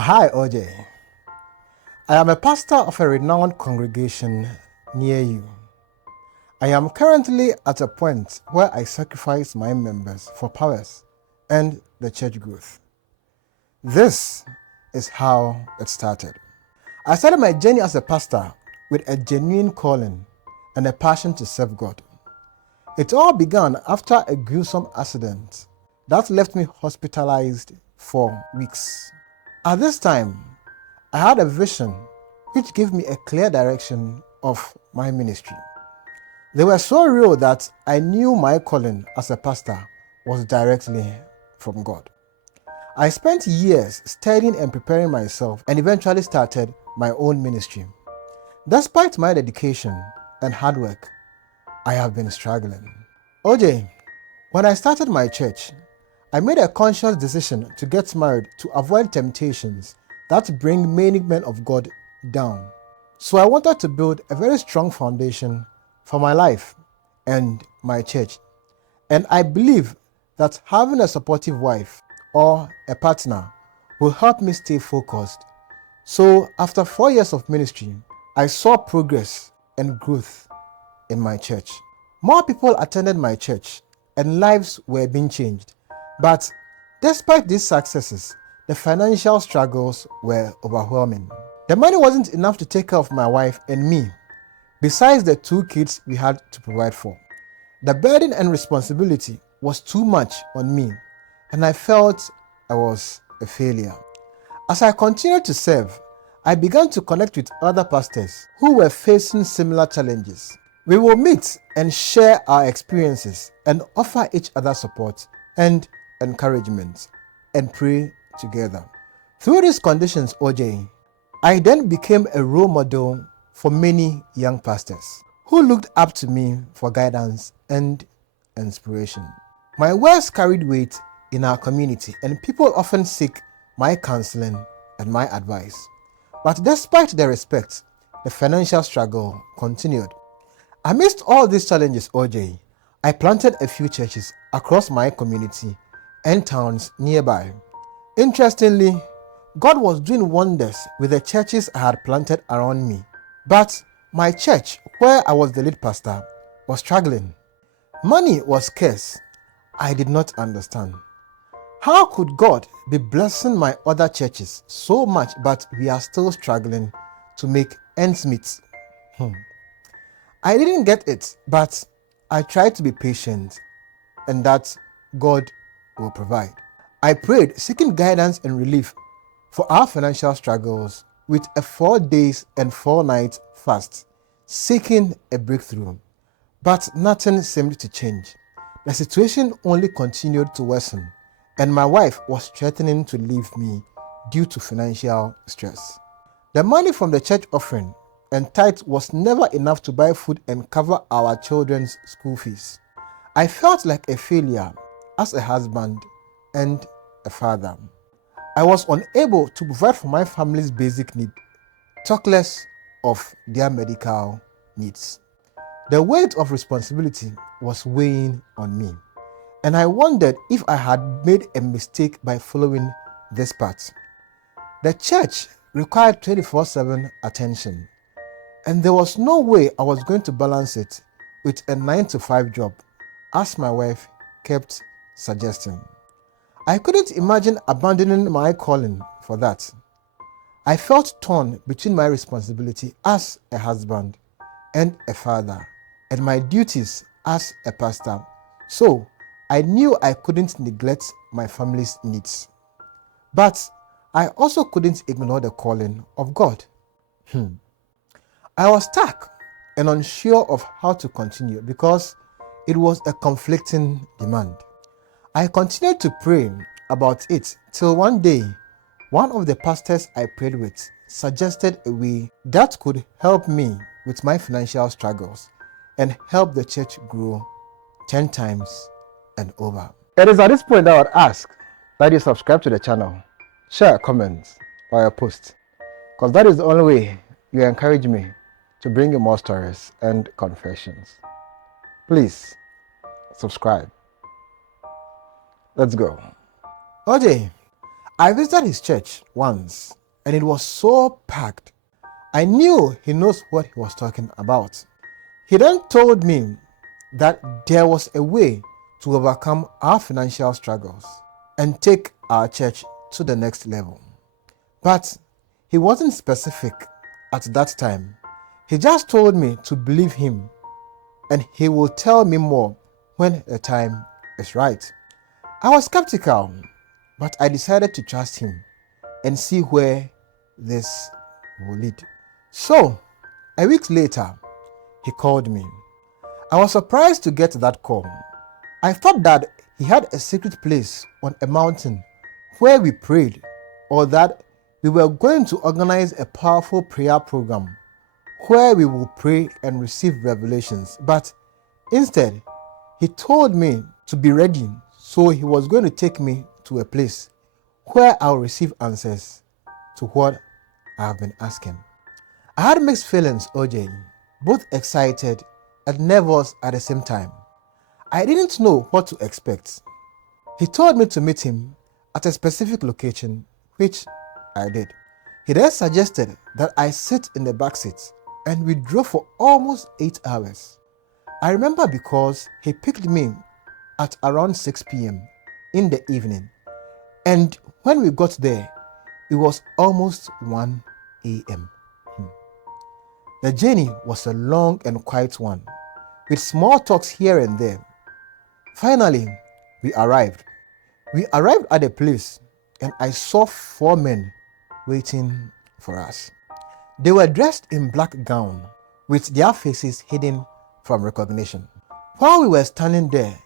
Hi, OJ. I am a pastor of a renowned congregation near you. I am currently at a point where I sacrifice my members for powers and the church growth. This is how it started. I started my journey as a pastor with a genuine calling and a passion to serve God. It all began after a gruesome accident that left me hospitalized for weeks. At this time, I had a vision which gave me a clear direction of my ministry. They were so real that I knew my calling as a pastor was directly from God. I spent years studying and preparing myself and eventually started my own ministry. Despite my dedication and hard work, I have been struggling. OJ, when I started my church, I made a conscious decision to get married to avoid temptations that bring many men of God down. So I wanted to build a very strong foundation for my life and my church. And I believe that having a supportive wife or a partner will help me stay focused. So after 4 years of ministry, I saw progress and growth in my church. More people attended my church and lives were being changed. But despite these successes, the financial struggles were overwhelming. The money wasn't enough to take care of my wife and me, besides the 2 kids we had to provide for. The burden and responsibility was too much on me, and I felt I was a failure. As I continued to serve, I began to connect with other pastors who were facing similar challenges. We will meet and share our experiences and offer each other support and encouragement and pray together. Through these conditions, OJ, I then became a role model for many young pastors who looked up to me for guidance and inspiration. My words carried weight in our community and people often seek my counseling and my advice. But despite the respect, the financial struggle continued. Amidst all these challenges, OJ, I planted a few churches across my community and towns nearby. Interestingly, God was doing wonders with the churches I had planted around me. But my church, where I was the lead pastor, was struggling. Money was scarce. I did not understand. How could God be blessing my other churches so much, but we are still struggling to make ends meet? I didn't get it, but I tried to be patient and that God will provide. I prayed, seeking guidance and relief for our financial struggles with a 4 days and 4 nights fast, seeking a breakthrough. But nothing seemed to change. The situation only continued to worsen, and my wife was threatening to leave me due to financial stress. The money from the church offering and tithe was never enough to buy food and cover our children's school fees. I felt like a failure as a husband and a father. I was unable to provide for my family's basic needs, talk less of their medical needs. The weight of responsibility was weighing on me, and I wondered if I had made a mistake by following this path. The church required 24/7 attention, and there was no way I was going to balance it with a 9-to-5 job, as my wife kept suggesting. I couldn't imagine abandoning my calling for that. I felt torn between my responsibility as a husband and a father and my duties as a pastor. So I knew I couldn't neglect my family's needs. But I also couldn't ignore the calling of God. I was stuck and unsure of how to continue because it was a conflicting demand. I continued to pray about it till one day, one of the pastors I prayed with suggested a way that could help me with my financial struggles and help the church grow 10 times and over. It is at this point that I would ask that you subscribe to the channel, share a comment or a post, because that is the only way you encourage me to bring you more stories and confessions. Please subscribe. Let's go. OJ, I visited his church once and it was so packed. I knew he knows what he was talking about. He then told me that there was a way to overcome our financial struggles and take our church to the next level. But he wasn't specific at that time. He just told me to believe him and he will tell me more when the time is right. I was skeptical, but I decided to trust him and see where this will lead. So, a week later, he called me. I was surprised to get that call. I thought that he had a secret place on a mountain where we prayed, or that we were going to organize a powerful prayer program where we will pray and receive revelations. But instead, he told me to be ready, so he was going to take me to a place where I'll receive answers to what I have been asking. I had mixed feelings, OJ, both excited and nervous at the same time. I didn't know what to expect. He told me to meet him at a specific location, which I did. He then suggested that I sit in the back seat, and we drove for almost 8 hours. I remember because he picked me at around 6 p.m. in the evening, and when we got there, it was almost 1 a.m. The journey was a long and quiet one, with small talks here and there. Finally, we arrived. We arrived at the place, and I saw 4 men waiting for us. They were dressed in black gown, with their faces hidden from recognition. While we were standing there,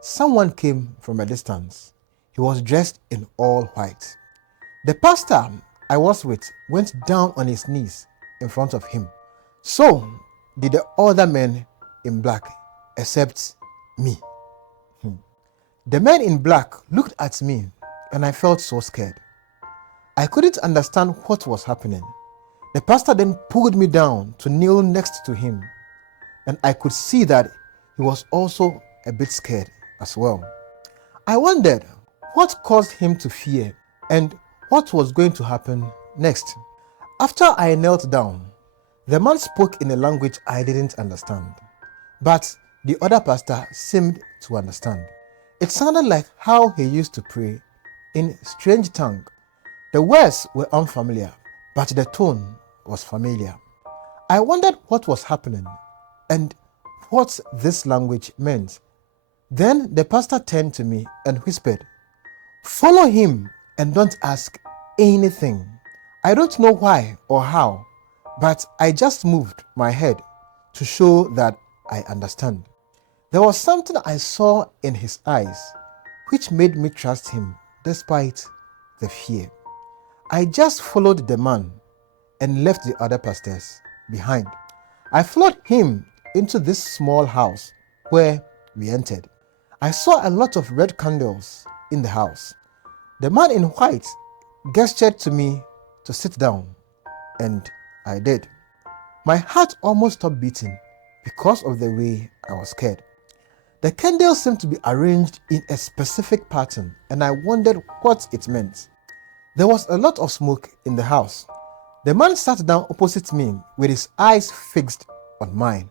someone came from a distance. He was dressed in all white. The pastor I was with went down on his knees in front of him. So did the other men in black, except me. The men in black looked at me and I felt so scared. I couldn't understand what was happening. The pastor then pulled me down to kneel next to him, and I could see that he was also a bit scared as well. I wondered what caused him to fear and what was going to happen next. After I knelt down, the man spoke in a language I didn't understand, but the other pastor seemed to understand. It sounded like how he used to pray in strange tongue. The words were unfamiliar, but the tone was familiar. I wondered what was happening and what this language meant. Then the pastor turned to me and whispered, "Follow him and don't ask anything." I don't know why or how, but I just moved my head to show that I understand. There was something I saw in his eyes which made me trust him despite the fear. I just followed the man and left the other pastors behind. I followed him into this small house where we entered. I saw a lot of red candles in the house. The man in white gestured to me to sit down, and I did. My heart almost stopped beating because of the way I was scared. The candles seemed to be arranged in a specific pattern, and I wondered what it meant. There was a lot of smoke in the house. The man sat down opposite me with his eyes fixed on mine,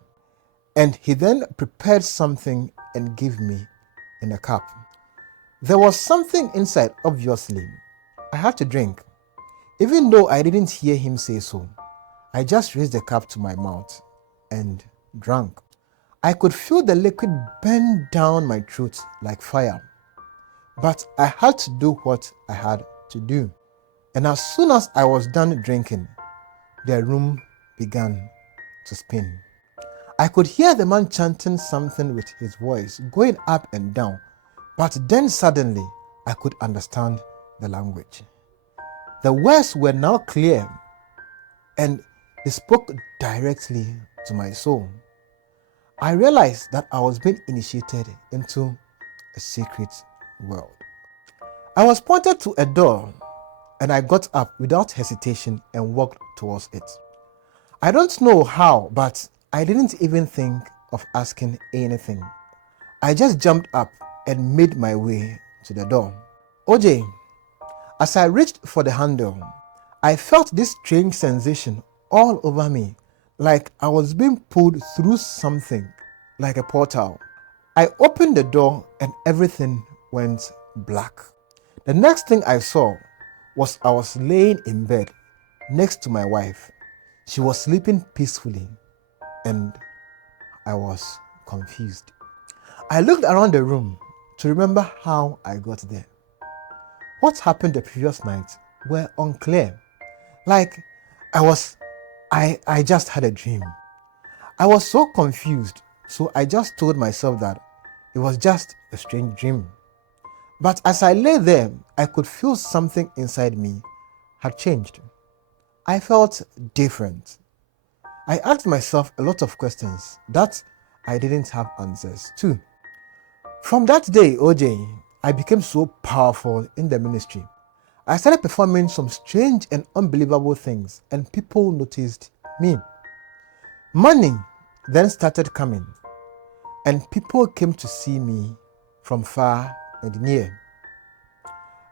and he then prepared something and gave me in a cup. There was something inside, obviously. I had to drink. Even though I didn't hear him say so, I just raised the cup to my mouth and drank. I could feel the liquid burn down my throat like fire, but I had to do what I had to do. And as soon as I was done drinking, the room began to spin. I could hear the man chanting something with his voice going up and down, but then suddenly I could understand the language. The words were now clear and they spoke directly to my soul. I realized that I was being initiated into a secret world. I was pointed to a door and I got up without hesitation and walked towards it. I don't know how, but I didn't even think of asking anything. I just jumped up and made my way to the door. OJ, As I reached for the handle, I felt this strange sensation all over me, like I was being pulled through something, like a portal. I opened the door and everything went black. The next thing I saw was I was laying in bed next to my wife. She was sleeping peacefully and I was confused. I looked around the room to remember how I got there. What happened the previous night were unclear. Like I just had a dream. I was so confused, so I just told myself that it was just a strange dream. But as I lay there, I could feel something inside me had changed. I felt different. I asked myself a lot of questions that I didn't have answers to. From that day, OJ, I became so powerful in the ministry. I started performing some strange and unbelievable things, and people noticed me. Money then started coming, and people came to see me from far and near.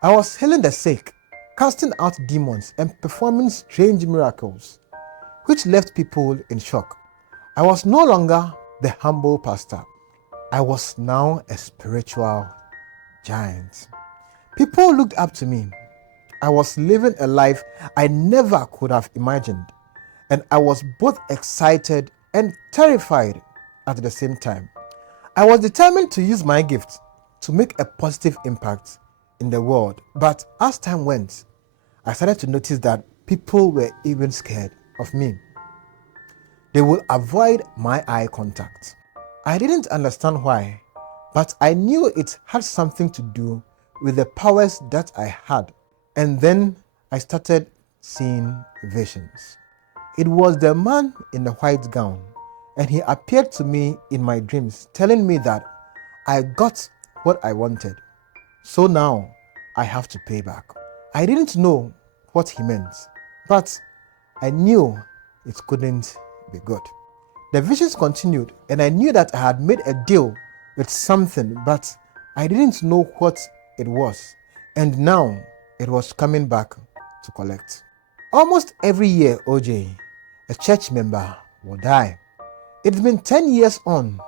I was healing the sick, casting out demons, and performing strange miracles, which left people in shock. I was no longer the humble pastor. I was now a spiritual giant. People looked up to me. I was living a life I never could have imagined, and I was both excited and terrified at the same time. I was determined to use my gift to make a positive impact in the world, but as time went, I started to notice that people were even scared of me. They would avoid my eye contact. I didn't understand why, but I knew it had something to do with the powers that I had. And then I started seeing visions. It was the man in the white gown, and he appeared to me in my dreams, telling me that I got what I wanted. So now I have to pay back. I didn't know what he meant, but I knew it couldn't be good. The visions continued, and I knew that I had made a deal with something, but I didn't know what it was. And now it was coming back to collect. Almost every year, OJ, a church member will die. It's been 10 years on,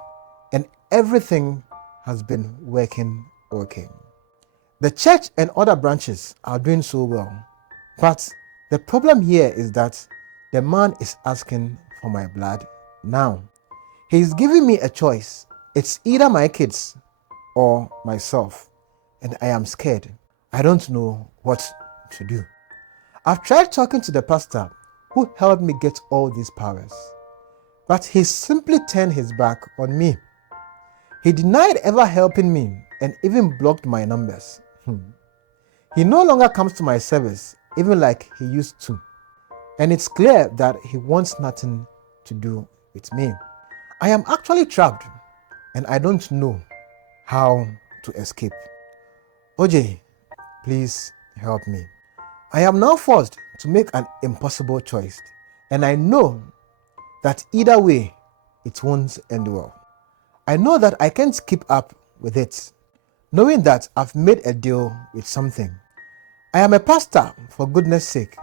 and everything has been working okay. The church and other branches are doing so well, but the problem here is that the man is asking for my blood now. He's giving me a choice. It's either my kids or myself, and I am scared. I don't know what to do. I've tried talking to the pastor who helped me get all these powers, but he simply turned his back on me. He denied ever helping me and even blocked my numbers. He no longer comes to my service, even like he used to. And it's clear that he wants nothing to do with me. I am actually trapped, and I don't know how to escape. OJ, please help me. I am now forced to make an impossible choice, and I know that either way, it won't end well. I know that I can't keep up with it, knowing that I've made a deal with something. I am a pastor, for goodness sake.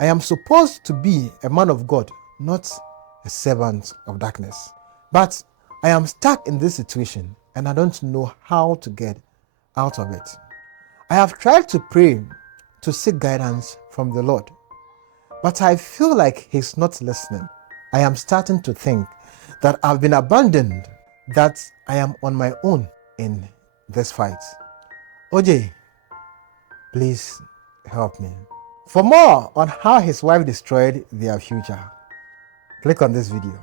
I am supposed to be a man of God, not a servant of darkness. But I am stuck in this situation, and I don't know how to get out of it. I have tried to pray to seek guidance from the Lord, but I feel like He's not listening. I am starting to think that I've been abandoned, that I am on my own in this fight. OJ, please help me. For more on how his wife destroyed their future, click on this video.